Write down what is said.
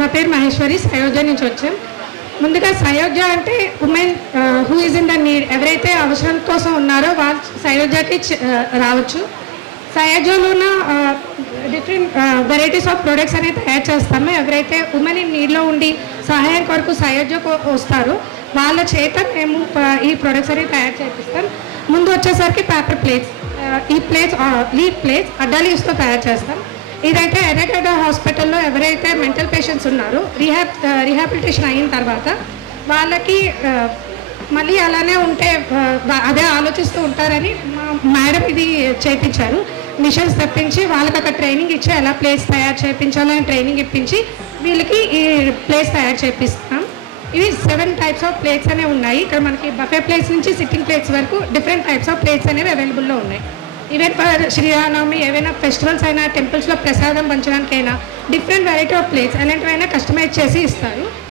నా పేరు మహేశ్వరి, సయోధ్య నుంచి వచ్చాం. ముందుగా సయోధ్య అంటే women who is in the need, ఎవరైతే అవసరం కోసం ఉన్నారో వాళ్ళు సయోధ్యకి రావచ్చు. సయోధ్యలో ఉన్న డిఫరెంట్ వెరైటీస్ ఆఫ్ ప్రొడక్ట్స్ అనేవి తయారు చేస్తాము. ఎవరైతే ఉమెన్ ఇన్ నీడ్లో ఉండి సహాయం కొరకు సయోధ్యకు వస్తారో వాళ్ళ చేత మేము ఈ ప్రొడక్ట్స్ అనేవి తయారు చేపిస్తాం. ముందు వచ్చేసరికి పేపర్ ప్లేట్స్, ఈ ప్లేట్స్ లీఫ్ ప్లేట్స్ అడ్డా లీవ్స్తో తయారు చేస్తాం. ఇదైతే ఎర్రగడ్డ హాస్పిటల్లో ఎవరైతే మెంటల్ పేషెంట్స్ ఉన్నారో రీహాబిలిటేషన్ అయిన తర్వాత వాళ్ళకి మళ్ళీ అలానే ఉంటే అదే ఆలోచిస్తూ ఉంటారని మా మేడం ఇది చేయించారు. మిషన్స్ తెప్పించి వాళ్ళకి అక్కడ ట్రైనింగ్ ఇచ్చి ఎలా ప్లేట్స్ తయారు చేయించాలని ట్రైనింగ్ ఇప్పించి వీళ్ళకి ఈ ప్లేట్స్ తయారు చేపిస్తాం. ఇవి 7 టైప్స్ ఆఫ్ ప్లేట్స్ అనేవి ఉన్నాయి. ఇక్కడ మనకి బఫే ప్లేట్స్ నుంచి సిట్టింగ్ ప్లేట్స్ వరకు డిఫరెంట్ టైప్స్ ఆఫ్ ప్లేట్స్ అనేవి అవైలబుల్లో ఉన్నాయి. ఈవెన్ ఫర్ శ్రీరామనవమి ఏవైనా ఫెస్టివల్స్ అయినా టెంపుల్స్లో ప్రసాదం పంచడానికైనా డిఫరెంట్ వెరైటీ ఆఫ్ ప్లేట్స్ అలాంటివైనా కస్టమైజ్ చేసి ఇస్తారు.